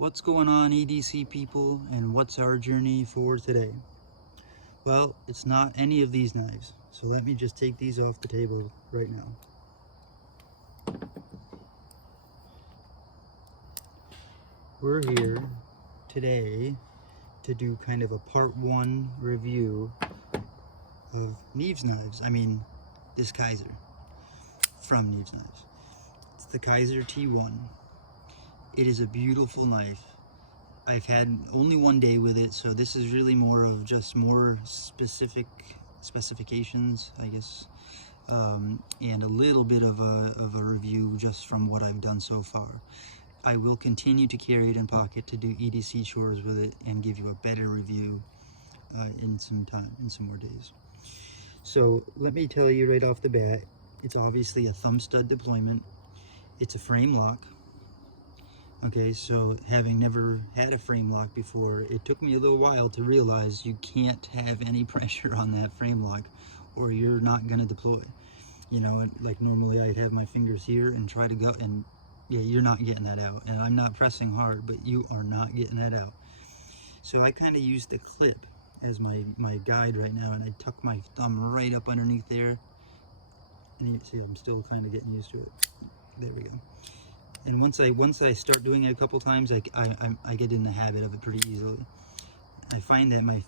What's going on, EDC people, and what's our journey for today? Well, it's not any of these knives, so let me just take these off the table right now. We're here today to do kind of a part one review of Neves knives. I mean, this Kizer from Neves knives. It's the Kizer T1. It is a beautiful knife. I've had only one day with it, so this is really more of just more specific specifications, I guess, and a little bit of a review just from what I've done so far. I will continue to carry it in pocket to do EDC chores with it and give you a better review in some more days. So let me tell you right off the bat, it's obviously a thumb stud deployment. It's a frame lock. Okay, so having never had a frame lock before, it took me a little while to realize you can't have any pressure on that frame lock or you're not going to deploy. You know, like normally I'd have my fingers here and try to go, and yeah, you're not getting that out. And I'm not pressing hard, but you are not getting that out. So I kind of use the clip as my guide right now, and I tuck my thumb right up underneath there. And you see, I'm still kind of getting used to it. There we go. And once I start doing it a couple times, I get in the habit of it pretty easily. I find that my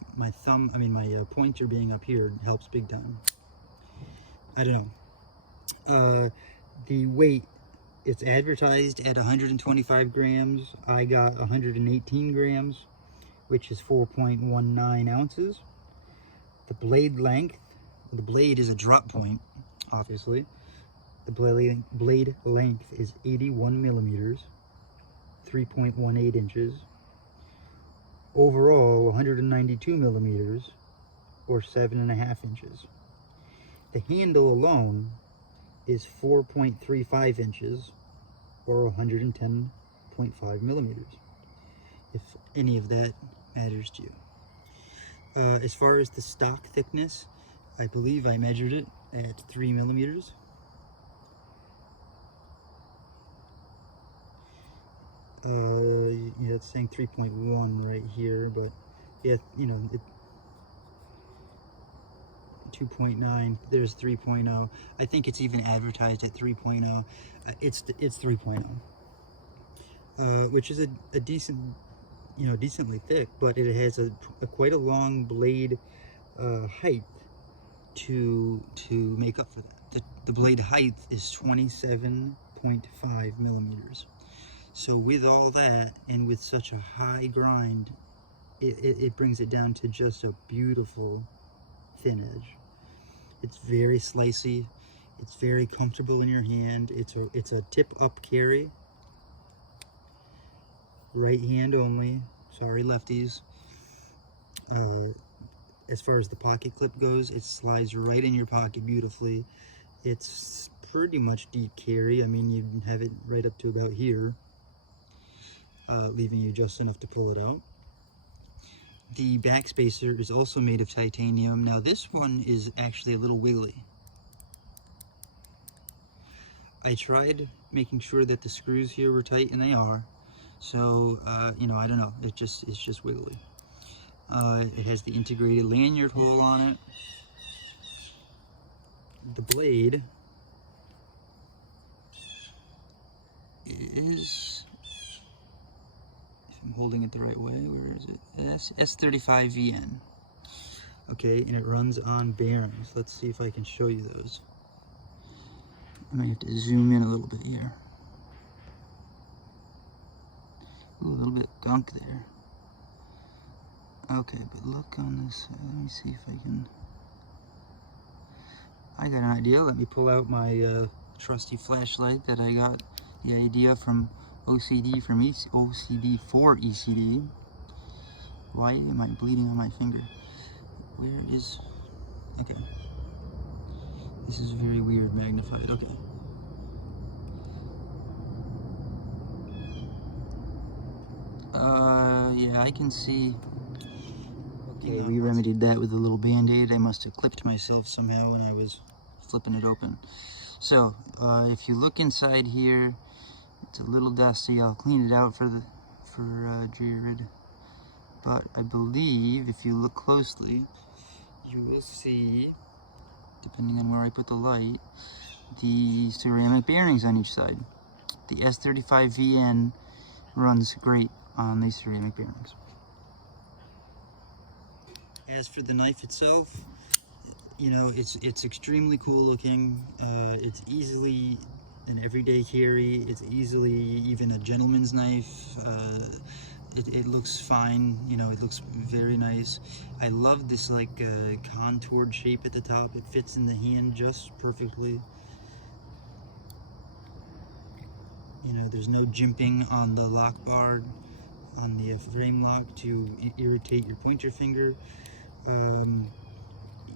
pointer being up here helps big time. I don't know. The weight, it's advertised at 125 grams. I got 118 grams, which is 4.19 ounces. The blade length, the blade is a drop point, obviously. The blade length is 81 millimeters, 3.18 inches. Overall, 192 millimeters, or 7.5 inches. The handle alone is 4.35 inches, or 110.5 millimeters, if any of that matters to you. As far as the stock thickness, I believe I measured it at 3 millimeters. Yeah, it's saying 3.1 right here, but yeah, you know, 2.9, there's 3.0. I think it's even advertised at 3.0. It's 3.0, which is a decent, you know, decently thick, but it has a quite a long blade height to make up for that. The blade height is 27.5 millimeters. So with all that, and with such a high grind, it brings it down to just a beautiful thin edge. It's very slicey. It's very comfortable in your hand. It's a tip-up carry. Right hand only. Sorry, lefties. As far as the pocket clip goes, it slides right in your pocket beautifully. It's pretty much deep carry. I mean, you have it right up to about here. Leaving you just enough to pull it out. The back spacer is also made of titanium. Now this one is actually a little wiggly. I tried making sure that the screws here were tight, and they are. So, you know, I don't know, it's just wiggly. It has the integrated lanyard hole on it. The blade is, I'm holding it the right way, where is it? S35VN. Okay, and it runs on bearings. Let's see if I can show you those. I might have to zoom in a little bit here. Ooh, a little bit of gunk there. Okay, but look on this side. Let me see if I can. I got an idea. Let me pull out my trusty flashlight that I got the idea from OCD for ECD. Why am I bleeding on my finger? Where is... Okay. This is very weird magnified. Okay. Yeah, I can see. Okay, we remedied that with a little band-aid. I must have clipped myself somehow when I was flipping it open. So, if you look inside here, it's a little dusty. I'll clean it out for Jared. But I believe if you look closely, you will see, depending on where I put the light, the ceramic bearings on each side. The S35VN runs great on these ceramic bearings. As for the knife itself, you know, it's extremely cool looking. It's easily an everyday carry. It's easily even a gentleman's knife. It looks fine, you know, it looks very nice. I love this like contoured shape at the top. It fits in the hand just perfectly. You know, there's no jimping on the lock bar, on the frame lock to irritate your pointer finger.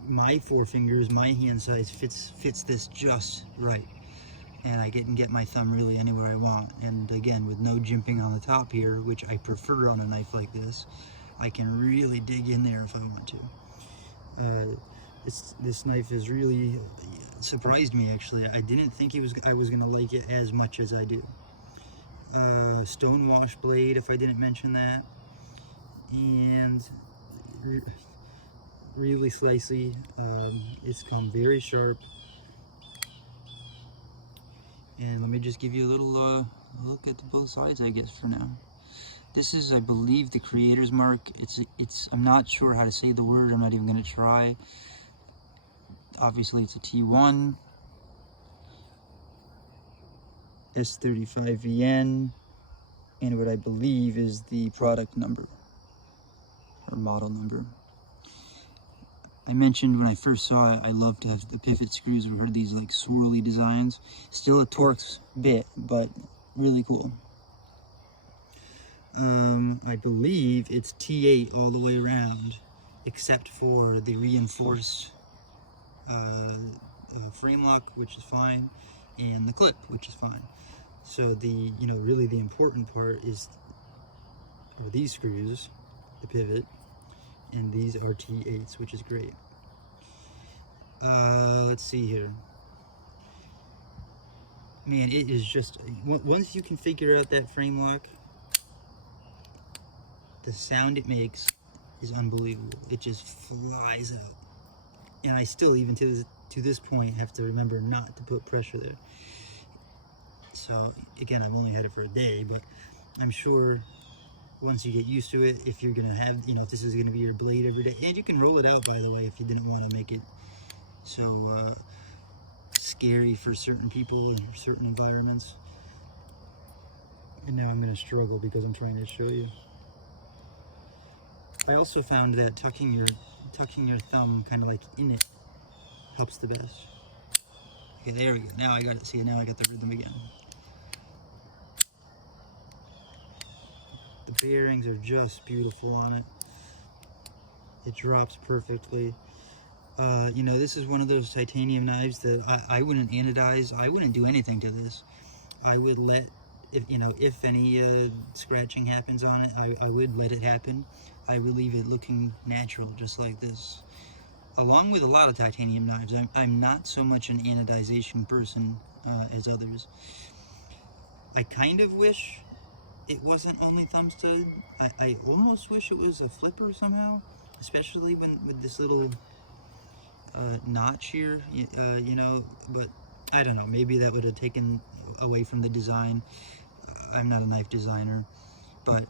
My forefingers, my hand size fits this just right. And I can get my thumb really anywhere I want. And again, with no jimping on the top here, which I prefer on a knife like this, I can really dig in there if I want to. This knife has really surprised me, actually. I didn't think I was gonna like it as much as I do. Stone wash blade, if I didn't mention that, and really slicey. It's come very sharp. And let me just give you a little look at both sides, I guess, for now. This is, I believe, the creator's mark. I'm not sure how to say the word. I'm not even going to try. Obviously, it's a T1. S35VN. And what I believe is the product number, or model number. I mentioned when I first saw it, I love to have the pivot screws. We heard these like swirly designs. Still a Torx bit, but really cool. I believe it's T8 all the way around, except for the reinforced frame lock, which is fine, and the clip, which is fine. So the, you know, really the important part is these screws, the pivot, and these are T8s, which is great. Let's see here. Man, it is just, once you can figure out that frame lock, the sound it makes is unbelievable. It just flies out. And I still, even to this point, have to remember not to put pressure there. So, again, I've only had it for a day, but I'm sure once you get used to it, if you're going to have, you know, if this is going to be your blade every day, and you can roll it out, by the way, if you didn't want to make it so scary for certain people in certain environments. And now I'm going to struggle because I'm trying to show you. I also found that tucking your thumb kind of like in it helps the best. Okay, there we go. Now I got it. See, now I got the rhythm again. The bearings are just beautiful on it. It drops perfectly. You know, this is one of those titanium knives that I wouldn't anodize. I wouldn't do anything to this. I would let, if any scratching happens on it, I would let it happen. I would leave it looking natural, just like this. Along with a lot of titanium knives, I'm not so much an anodization person as others. I kind of wish it wasn't only thumb stud. I almost wish it was a flipper somehow, especially with this little notch here, you know, but I don't know, maybe that would have taken away from the design. I'm not a knife designer, but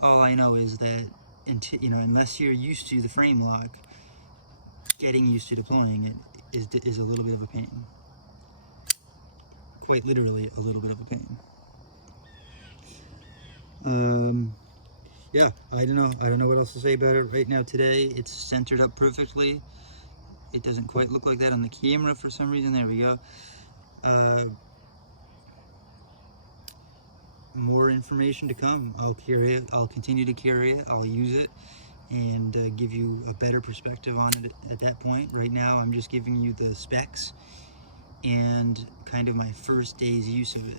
all I know is that, unless you're used to the frame lock, getting used to deploying it is a little bit of a pain. Quite literally a little bit of a pain. Yeah, I don't know what else to say about it right now. Today it's centered up perfectly. It doesn't quite look like that on the camera for some reason. There we go. More information to come. I'll carry it. I'll continue to carry it. I'll use it and give you a better perspective on it at that point. Right now I'm just giving you the specs and kind of my first day's use of it.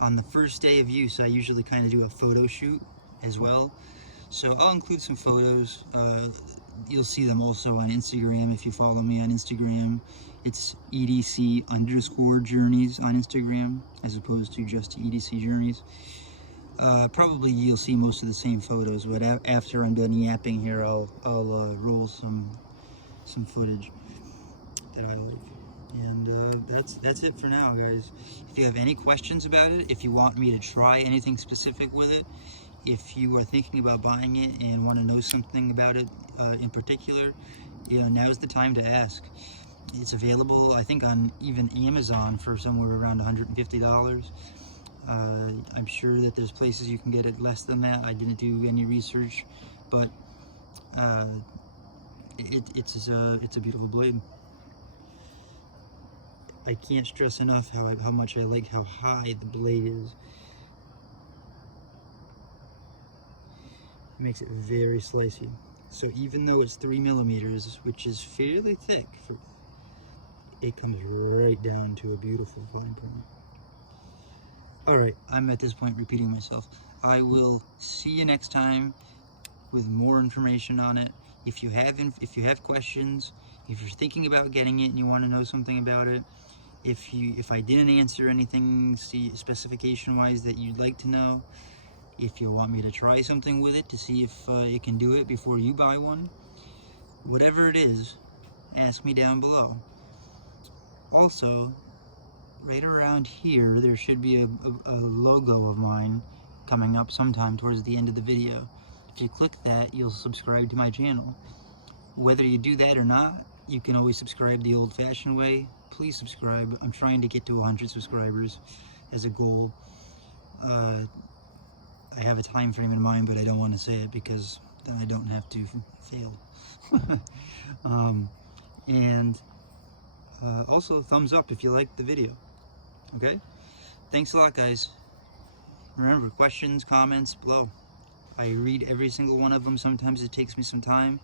On the first day of use, I usually kind of do a photo shoot as well. So I'll include some photos. You'll see them also on Instagram if you follow me on Instagram. It's EDC_journeys on Instagram as opposed to just EDC journeys. Probably you'll see most of the same photos, but after I'm done yapping here, I'll roll some footage that I like. And that's it for now, guys. If you have any questions about it, if you want me to try anything specific with it, if you are thinking about buying it and want to know something about it in particular, now's the time to ask. It's available, I think, on even Amazon for somewhere around $150. I'm sure that there's places you can get it less than that. I didn't do any research, but it's a beautiful blade. I can't stress enough how much I like how high the blade is. It makes it very slicey. So even though it's 3mm, which is fairly thick, it comes right down to a beautiful fine point. Alright, I'm at this point repeating myself. I will see you next time with more information on it. If you have questions, if you're thinking about getting it and you want to know something about it, if I didn't answer anything specification wise that you'd like to know, if you want me to try something with it to see if it can do it before you buy one, whatever it is, ask me down below. Also, right around here there should be a logo of mine coming up sometime towards the end of the video. If you click that, you'll subscribe to my channel. Whether you do that or not, you can always subscribe the old-fashioned way. Please subscribe. I'm trying to get to 100 subscribers as a goal. I have a time frame in mind, but I don't want to say it because then I don't have to fail. And also, thumbs up if you liked the video. Okay? Thanks a lot, guys. Remember, questions, comments below. I read every single one of them. Sometimes it takes me some time,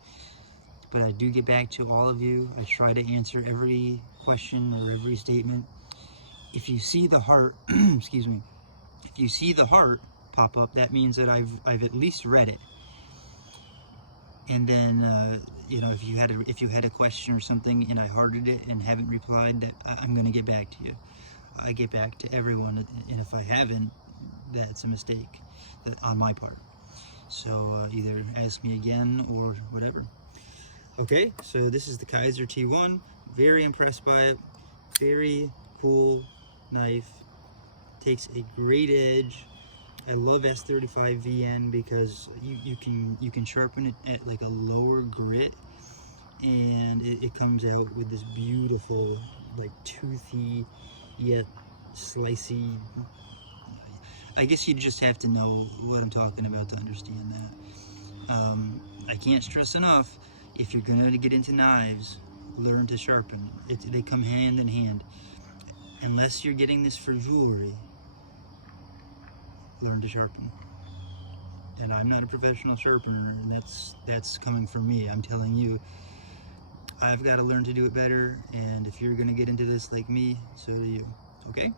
but I do get back to all of you. I try to answer every question or every statement. If you see the heart, excuse me, if you see the heart pop up, that means that I've at least read it. And then, if you had a question or something and I hearted it and haven't replied, that I'm going to get back to you. I get back to everyone, and if I haven't, that's a mistake on my part. So either ask me again or whatever. Okay, so this is the Kizer T1. Very impressed by it. Very cool knife. Takes a great edge. I love S35 VN because you can sharpen it at like a lower grit, and it comes out with this beautiful, like, toothy yet slicey. I guess you just have to know what I'm talking about to understand that. I can't stress enough, if you're gonna get into knives, learn to sharpen. They come hand in hand. Unless you're getting this for jewelry, learn to sharpen. And I'm not a professional sharpener, and that's coming from me. I'm telling you, I've got to learn to do it better, and if you're gonna get into this like me, so do you. Okay?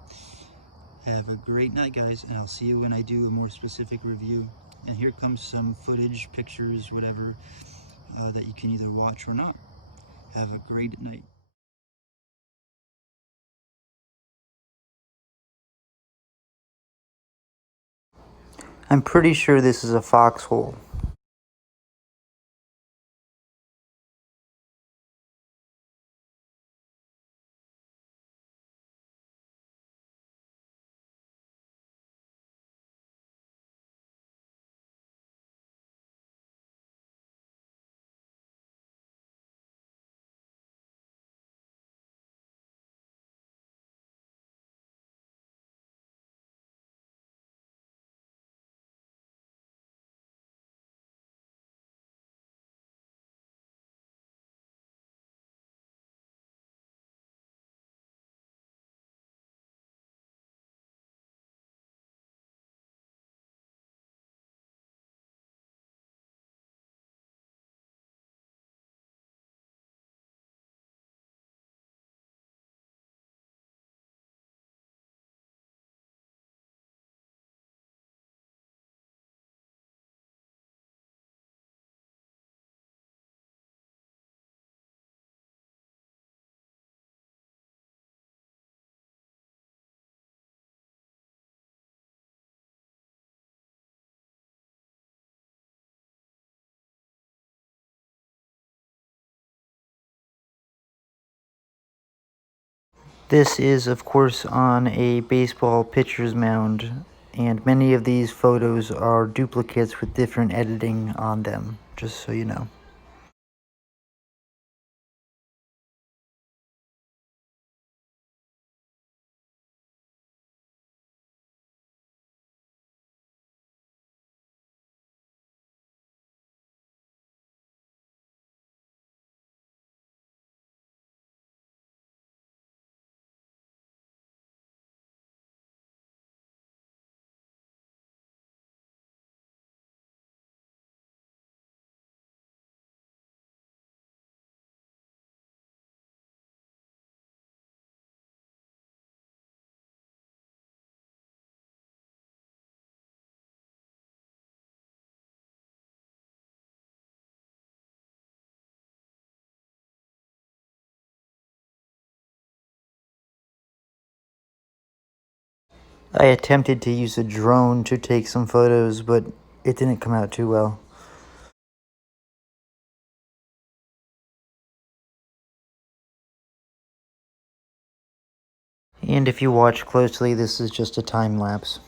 Have a great night, guys, and I'll see you when I do a more specific review. And here comes some footage, pictures, whatever, that you can either watch or not. Have a great night. I'm pretty sure this is a foxhole. This is, of course, on a baseball pitcher's mound, and many of these photos are duplicates with different editing on them, just so you know. I attempted to use a drone to take some photos, but it didn't come out too well. And if you watch closely, this is just a time lapse.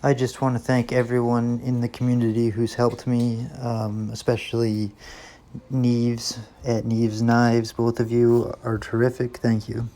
I just want to thank everyone in the community who's helped me, especially Neves at Neves Knives. Both of you are terrific. Thank you.